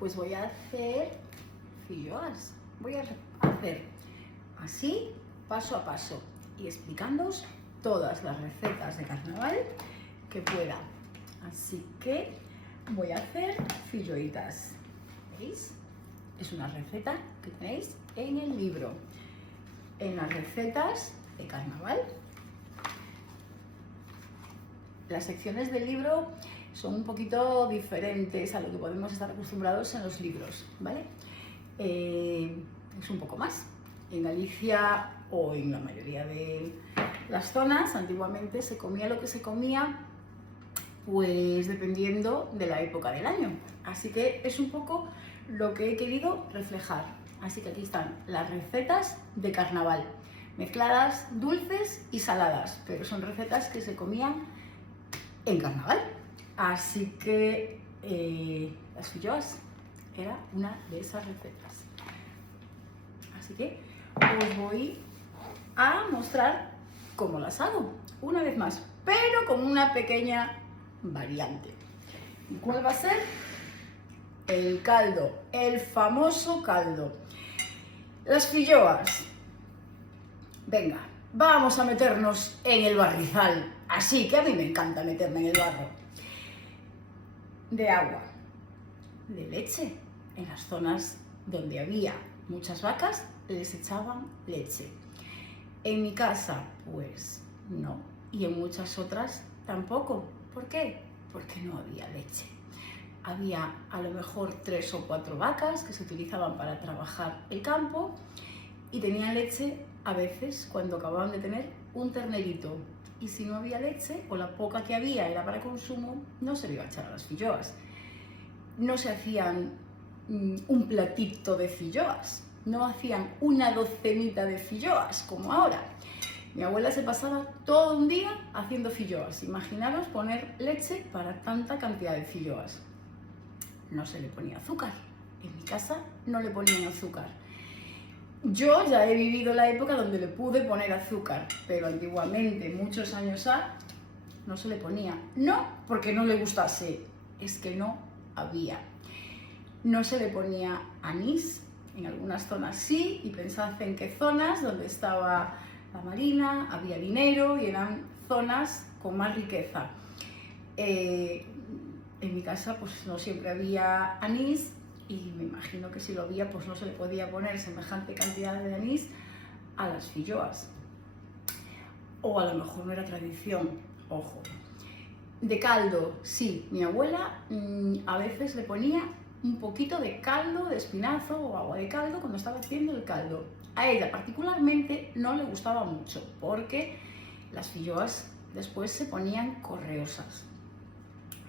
pues voy a hacer filloas. Voy a hacer así, paso a paso, y explicándoos todas las recetas de carnaval que pueda. Así que voy a hacer filloitas. ¿Veis? Es una receta que tenéis en el libro. En las recetas de carnaval. Las secciones del libro son un poquito diferentes a lo que podemos estar acostumbrados en los libros, ¿vale? Es un poco más. En Galicia o en la mayoría de las zonas, antiguamente se comía lo que se comía, pues dependiendo de la época del año. Así que es un poco lo que he querido reflejar. Así que aquí están las recetas de carnaval, mezcladas dulces y saladas, pero son recetas que se comían en carnaval. Así que las filloas era una de esas recetas. Así que os voy a mostrar cómo las hago, una vez más, pero con una pequeña variante. ¿Y cuál va a ser? El caldo, el famoso caldo. Las filloas. Venga, vamos a meternos en el barrizal. Así que a mí me encanta meterme en el barro. De agua, de leche. En las zonas donde había muchas vacas les echaban leche. En mi casa, pues no. Y en muchas otras tampoco. ¿Por qué? Porque no había leche. Había a lo mejor 3 o 4 vacas que se utilizaban para trabajar el campo y tenían leche a veces cuando acababan de tener un ternerito. Y si no había leche, o la poca que había era para consumo, no se le iba a echar a las filloas. No se hacían un platito de filloas, no hacían una docenita de filloas como ahora. Mi abuela se pasaba todo un día haciendo filloas. Imaginaros poner leche para tanta cantidad de filloas. No se le ponía azúcar. En mi casa no le ponían azúcar. Yo ya he vivido la época donde le pude poner azúcar, pero antiguamente, muchos años no se le ponía. No porque no le gustase, es que no había. No se le ponía anís, en algunas zonas sí, y pensad en qué zonas donde estaba la marina, había dinero y eran zonas con más riqueza. En mi casa pues no siempre había anís y me imagino que si lo había pues no se le podía poner semejante cantidad de anís a las filloas. O a lo mejor no era tradición, ojo. De caldo, sí, mi abuela a veces le ponía un poquito de caldo de espinazo o agua de caldo cuando estaba haciendo el caldo. A ella particularmente no le gustaba mucho porque las filloas después se ponían correosas.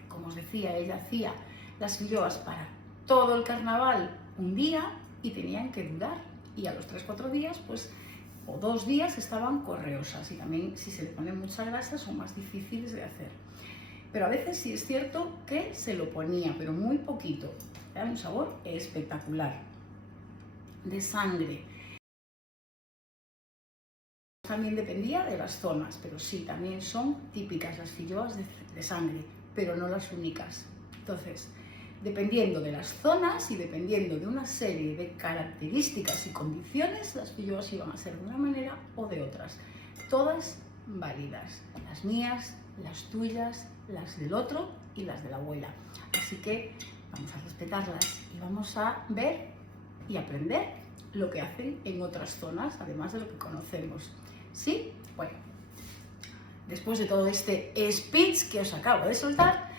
Como os decía, ella hacía las filloas para todo el carnaval un día y tenían que durar. Y a los 3-4 días, pues, o 2 días estaban correosas. Y también si se le pone mucha grasa son más difíciles de hacer. Pero a veces sí es cierto que se lo ponía, pero muy poquito. Da un sabor espectacular. De sangre. También dependía de las zonas, pero sí, también son típicas las filloas de sangre, pero no las únicas. Entonces, dependiendo de las zonas y dependiendo de una serie de características y condiciones, las filloas iban a ser de una manera o de otras. Todas válidas. Las mías, las tuyas, las del otro y las de la abuela. Así que vamos a respetarlas y vamos a ver y aprender lo que hacen en otras zonas, además de lo que conocemos. ¿Sí? Bueno, después de todo este speech que os acabo de soltar,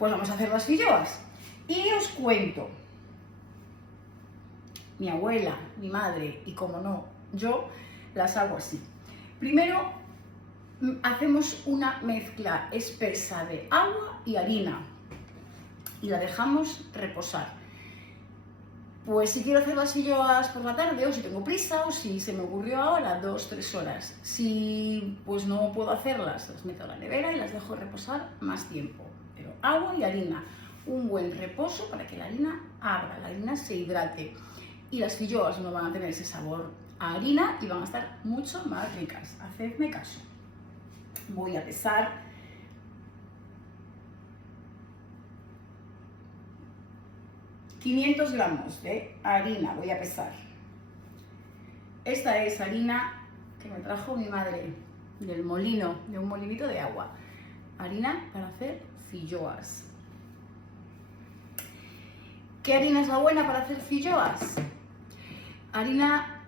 pues vamos a hacer las filloas. Y os cuento, mi abuela, mi madre y como no, yo las hago así. Primero hacemos una mezcla espesa de agua y harina y la dejamos reposar. Pues si quiero hacer las filloas por la tarde o si tengo prisa o si se me ocurrió ahora, 2-3 horas. Si pues no puedo hacerlas, las meto a la nevera y las dejo reposar más tiempo. Pero agua y harina, un buen reposo para que la harina abra, la harina se hidrate. Y las filloas no van a tener ese sabor a harina y van a estar mucho más ricas. Hacedme caso. Voy a pesar 500 gramos de harina voy a pesar. Esta es harina que me trajo mi madre del molino, de un molinito de agua. Harina para hacer filloas. ¿Qué harina es la buena para hacer filloas? Harina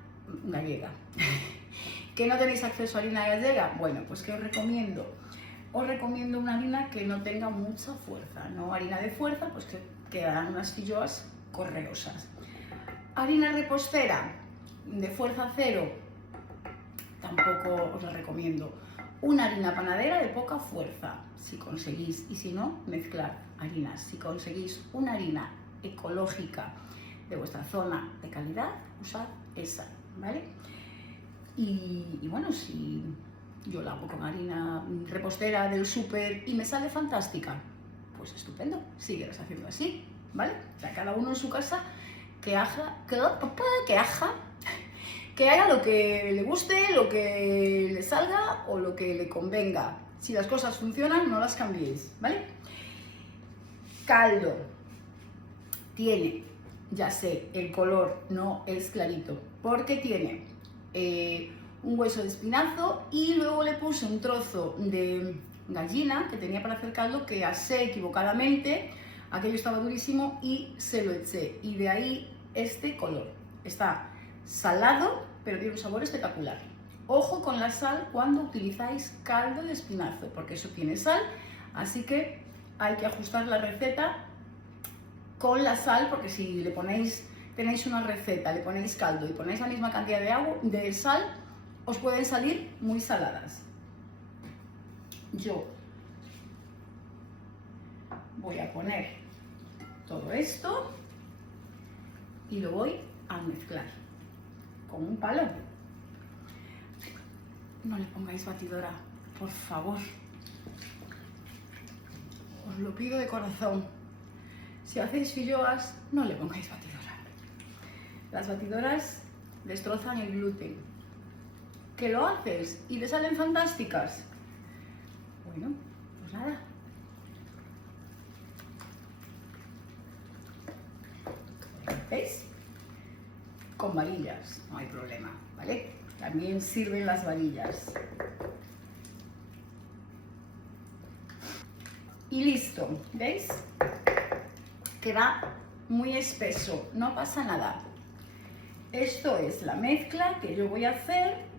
gallega. ¿Que no tenéis acceso a harina gallega? Bueno, pues ¿qué os recomiendo? Os recomiendo una harina que no tenga mucha fuerza, no harina de fuerza, pues que quedarán unas filloas correosas. Harina repostera de fuerza cero, tampoco os la recomiendo. Una harina panadera de poca fuerza, si conseguís, y si no, mezclar harinas. Si conseguís una harina ecológica de vuestra zona de calidad, usad esa, ¿vale? Y bueno, si yo la hago con harina repostera del súper y me sale fantástica, pues estupendo, síguelas haciendo así, ¿vale? O sea, cada uno en su casa que haga lo que le guste, lo que le salga o lo que le convenga. Si las cosas funcionan, no las cambiéis, ¿vale? Caldo. Tiene, ya sé, el color no es clarito, porque tiene un hueso de espinazo y luego le puse un trozo de gallina que tenía para hacer caldo que asé equivocadamente, aquello estaba durísimo y se lo eché, y de ahí este color. Está salado, pero tiene un sabor espectacular. Ojo con la sal cuando utilizáis caldo de espinazo, porque eso tiene sal, así que hay que ajustar la receta con la sal, porque si le ponéis, tenéis una receta, le ponéis caldo y ponéis la misma cantidad de agua, de sal, os pueden salir muy saladas. Yo voy a poner todo esto y lo voy a mezclar con un palo. No le pongáis batidora, por favor. Os lo pido de corazón. Si hacéis filloas, no le pongáis batidora. Las batidoras destrozan el gluten. ¿Que lo haces y te salen fantásticas? Bueno, pues nada. ¿Veis? Con varillas, no hay problema, ¿vale? También sirven las varillas. Y listo, ¿veis? Queda muy espeso, no pasa nada. Esto es la mezcla que yo voy a hacer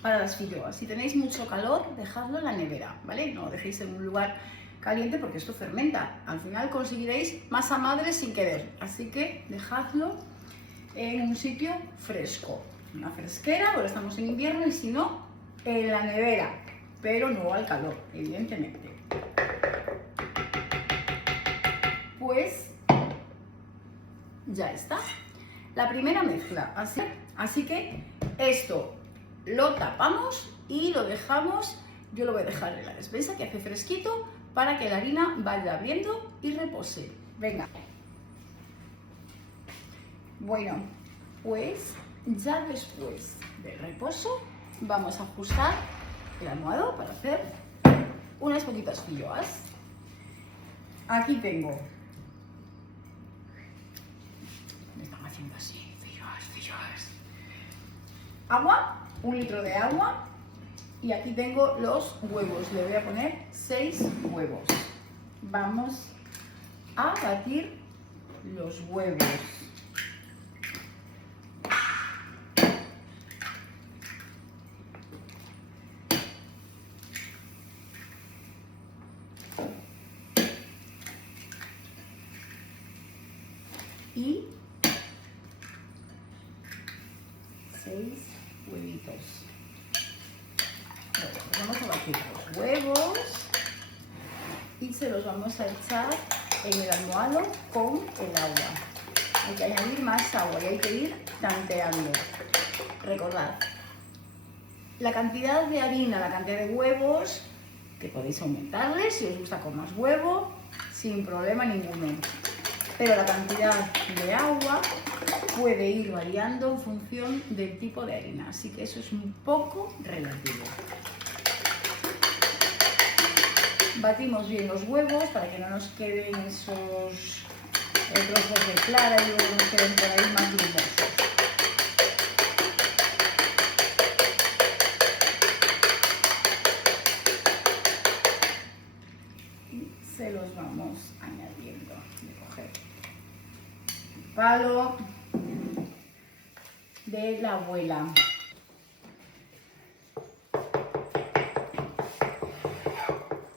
para las filloas. Si tenéis mucho calor, dejadlo en la nevera, ¿vale? No lo dejéis en un lugar caliente porque esto fermenta. Al final conseguiréis masa madre sin querer, así que dejadlo en un sitio fresco. Una fresquera, porque estamos en invierno, y si no, en la nevera, pero no al calor, evidentemente. Pues ya está. La primera mezcla, así que esto lo tapamos y lo dejamos, yo lo voy a dejar en la despensa que hace fresquito para que la harina vaya abriendo y repose. Venga. Bueno, pues ya después del reposo vamos a ajustar el almohado para hacer unas poquitas filloas. Aquí tengo, me están haciendo así, filloas. Agua, 1 litro de agua, y aquí tengo los huevos. Le voy a poner 6 huevos. Vamos a batir los huevos. Y 6 huevitos. Bueno, vamos a batir los huevos y se los vamos a echar en el almohado con el agua. Hay que añadir más agua y hay que ir tanteando. Recordad, la cantidad de harina, la cantidad de huevos, que podéis aumentarles si os gusta con más huevo, sin problema ninguno. Pero la cantidad de agua puede ir variando en función del tipo de harina, así que eso es un poco relativo. Batimos bien los huevos para que no nos queden esos trozos de clara y luego nos queden por ahí más grumosos. Y se los vamos añadiendo. Voy a coger el palo de la abuela.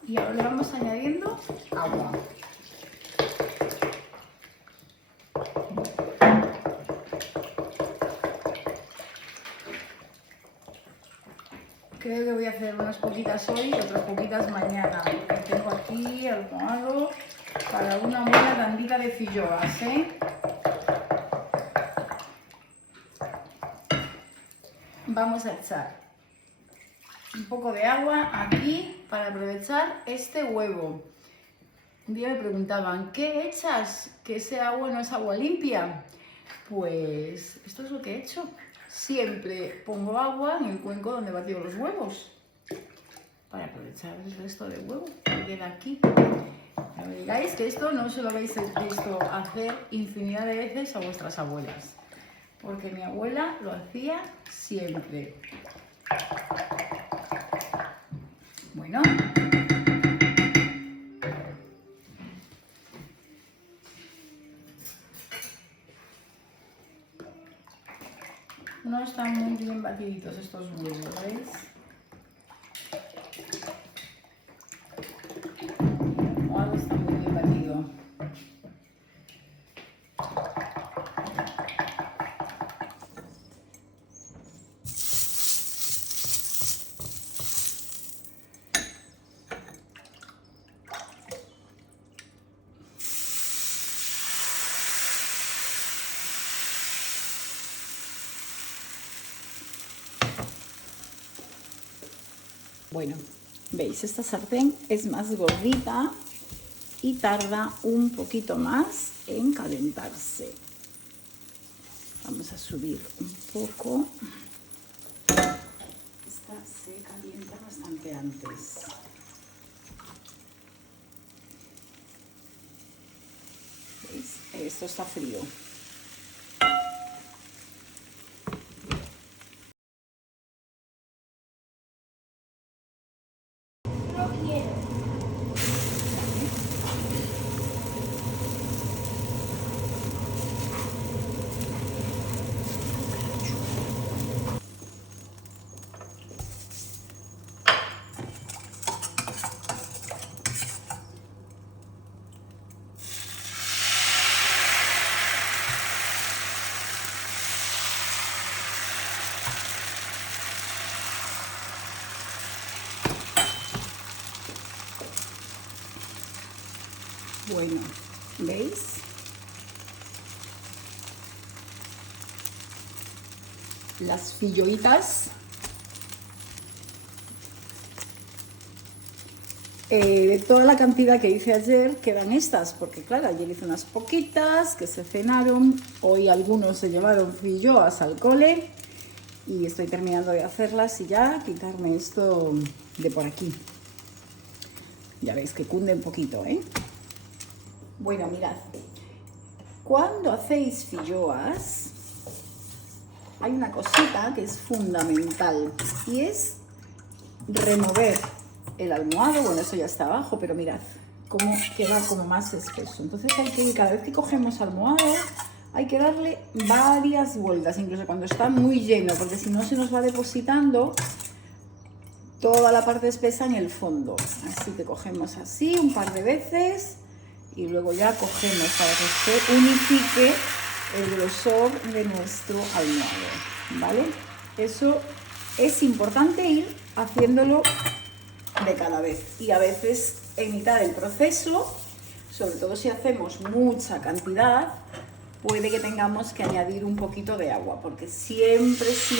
Y ahora le vamos añadiendo agua. Creo que voy a hacer unas poquitas hoy y otras poquitas mañana, porque tengo aquí almohado para una buena tandita de filloas, ¿eh? Vamos a echar un poco de agua aquí para aprovechar este huevo. Un día me preguntaban, ¿qué echas? ¿Que ese agua no es agua limpia? Pues esto es lo que he hecho. Siempre pongo agua en el cuenco donde he batido los huevos para aprovechar el resto de huevo que queda aquí. No me digáis que esto no se lo habéis visto hacer infinidad de veces a vuestras abuelas, porque mi abuela lo hacía siempre. Bueno. No están muy bien batiditos estos huevos, ¿veis? El almohado está muy bien batido. Bueno, veis, esta sartén es más gordita y tarda un poquito más en calentarse. Vamos a subir un poco. Esta se calienta bastante antes. ¿Veis? Esto está frío. Bueno, ¿veis? Las filloitas de toda la cantidad que hice ayer quedan estas, porque claro, ayer hice unas poquitas que se cenaron, hoy algunos se llevaron filloas al cole y estoy terminando de hacerlas y ya quitarme esto de por aquí. Ya veis que cunde un poquito, ¿eh? Bueno, mirad, cuando hacéis filloas hay una cosita que es fundamental y es remover el almohado. Bueno, eso ya está abajo, pero mirad cómo queda como más espeso. Entonces hay que, cada vez que cogemos almohado, hay que darle varias vueltas, incluso cuando está muy lleno, porque si no se nos va depositando toda la parte espesa en el fondo. Así que cogemos así un par de veces y luego ya cogemos para que se unifique el grosor de nuestro almohado, ¿vale? Eso es importante ir haciéndolo de cada vez, y a veces en mitad del proceso, sobre todo si hacemos mucha cantidad, puede que tengamos que añadir un poquito de agua, porque siempre se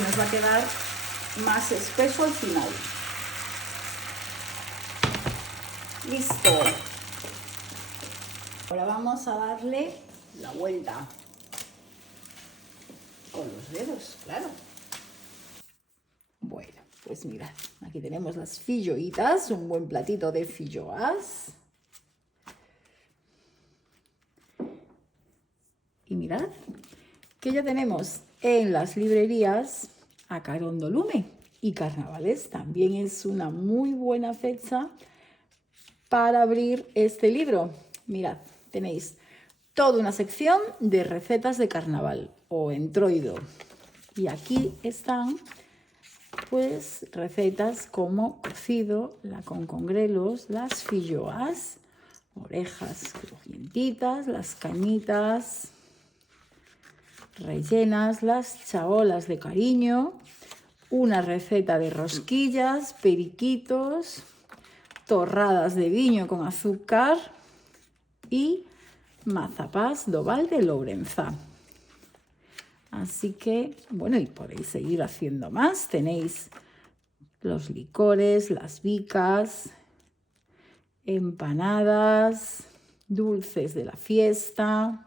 nos va a quedar más espeso al final. Listo. Ahora vamos a darle la vuelta con los dedos, claro. Bueno, pues mirad, aquí tenemos las filloitas, un buen platito de filloas. Y mirad que ya tenemos en las librerías a Carondolume y Carnavales. También es una muy buena fecha para abrir este libro. Mirad, tenéis toda una sección de recetas de carnaval o entroido. Y aquí están pues recetas como cocido, la con congrelos, las filloas, orejas crujientitas, las cañitas rellenas, las chaolas de cariño, una receta de rosquillas, periquitos, torradas de viño con azúcar y mazapás do Val de Lourençà. Así que, bueno, y podéis seguir haciendo más. Tenéis los licores, las bicas, empanadas, dulces de la fiesta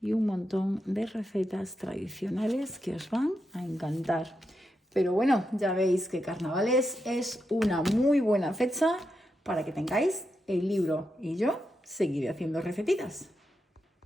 y un montón de recetas tradicionales que os van a encantar. Pero bueno, ya veis que Carnavales es una muy buena fecha para que tengáis el libro y yo seguiré haciendo recetitas.